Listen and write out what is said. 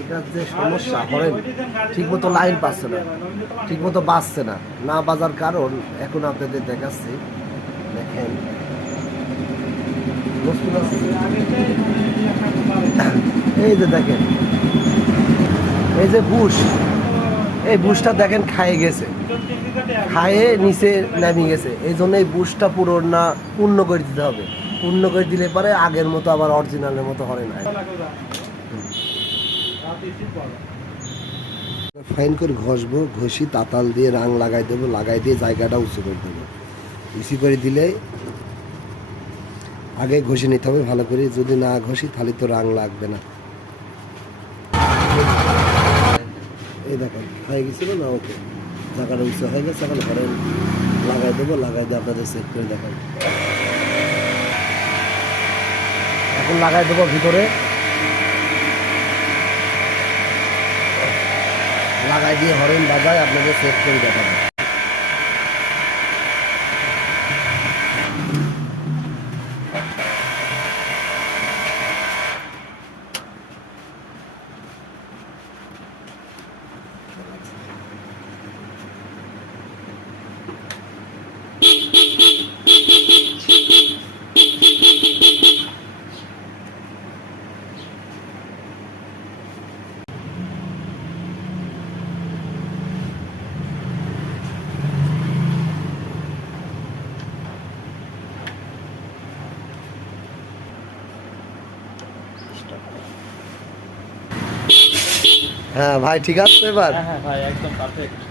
এটার যে সমস্যা হরেন ঠিক মতো লাইন পাচ্ছে না, ঠিক মতো বাজছে না, না বাজার কারণ এখন আপনাদের দেখাচ্ছি। দেখেন এই যে দেখেন এই যে বুশ, এই বুশটা দেখেন খাইয়ে গেছে, খাইয়ে নিচে নামিয়ে গেছে। এই জন্য এই বুশটা পুরো না পূর্ণ করে দিতে হবে, পূর্ণ করে দিলে পরে আগের মতো আবার অরিজিনালের মতো হরে না। ফাইন করে ঘষবো, ঘষি তাতাল দিয়ে রাং লাগাই দেবো, লাগাই দিয়ে জায়গাটা উঁচু করে দেবো। উঁচু করে দিলে আগে ঘষে নিতে হবে ভালো করে, যদি না ঘষি তাহলে তো রাং লাগবে না। এই দেখেন হয়ে গেছিল না, ওকে জায়গাটা উঁচু হয়ে গেছে। এখন ঘরে লাগাই দেবো, লাগাই দিয়ে আপনাদের চেক করে দেখেন। এখন লাগাই দেবো ভিতরে, লাগাই দিয়ে হরেন বাজায় আপনাদের চেক করে দেখাবো। হ্যাঁ ভাই ঠিক আছে এবার। হ্যাঁ ভাই একদম পারফেক্ট।